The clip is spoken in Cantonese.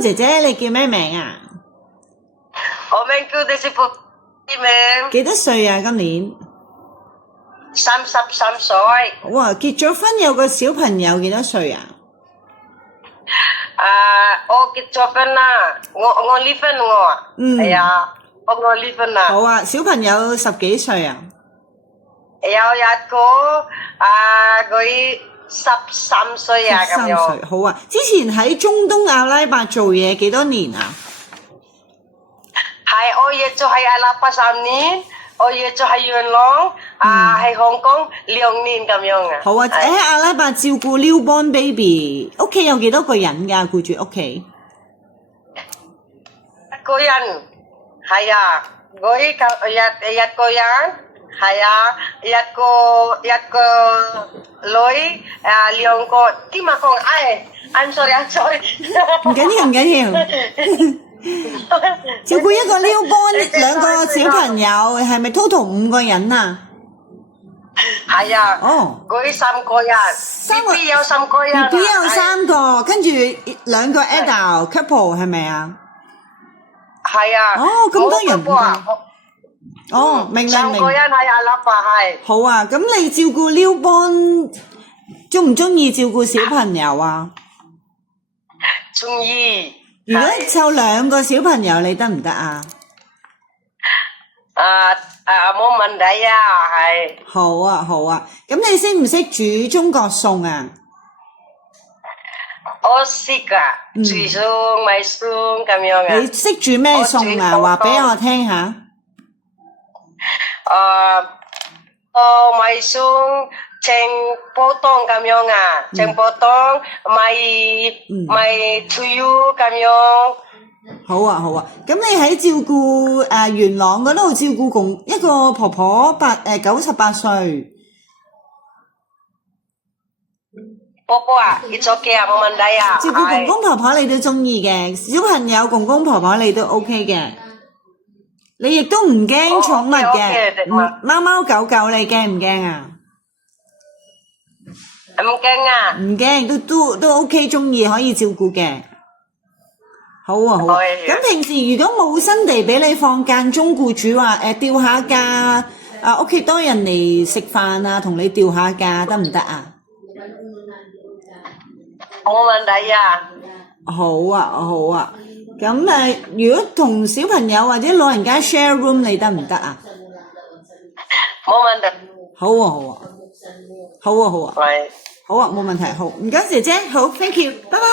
姐姐，你叫咩名啊？我名叫你師傅啲名，幾多歲啊？今年33歲。哇，結咗婚有個小朋友幾多歲啊？我結咗婚啦，我離婚我。係啊，我離婚啦。好啊，小朋友10幾歲啊？有一個佢13歲啊咁樣。13歲，好啊。之前喺中東阿拉伯做嘢幾多年啊？係我亦做喺阿拉伯3年，我亦做喺元朗，喺香港2年咁樣啊。好啊，喺阿拉伯照顧 newborn baby， 屋企有幾多個人㗎？顧住屋企？一個人，係啊，我一個人，係啊，一個女，2個，點啊講？I'm sorry。唔緊要。照顧一個 newborn 2個小朋友，係咪 total 5個人啊？係啊。哦。佢3個人，BB 有3個人。BB 有3個，跟住2個 adult couple 係咪啊？係啊。哦，咁多人啊！哦，明。3個人喺阿拉伯係。好啊，咁你照顧 newborn 中唔中意照顧小朋友啊？中意。如果湊2個小朋友，你得唔得啊？冇問題啊，係。好啊。咁你識唔識煮中國餸啊？我識㗎，煮餸、米餸咁樣嘅。你識煮咩餸啊？話俾我聽下。米餸、清煲湯咁樣啊，清煲湯、米脆油咁樣。好啊。咁你喺照顧元朗嗰度照顧一個婆婆98歲。婆婆啊，it's okay啊，冇問題啊。照顧公公婆婆你都中意嘅，小朋友公公婆婆你都 OK 嘅。你亦都唔驚寵物嘅，貓貓狗狗你驚唔驚啊？唔驚啊。唔驚，都 OK， 中意可以照顧嘅。好啊。咁平時如果冇新地俾你放間中僱主話調下假，屋企多人嚟食飯啊，同你調下假得唔得啊？冇問題啊。好啊。咁如果同小朋友或者老人家 share room 你得唔得啊？冇問題。好啊。係。好啊，冇問題。好，唔該姐姐，好 ，thank you，拜拜。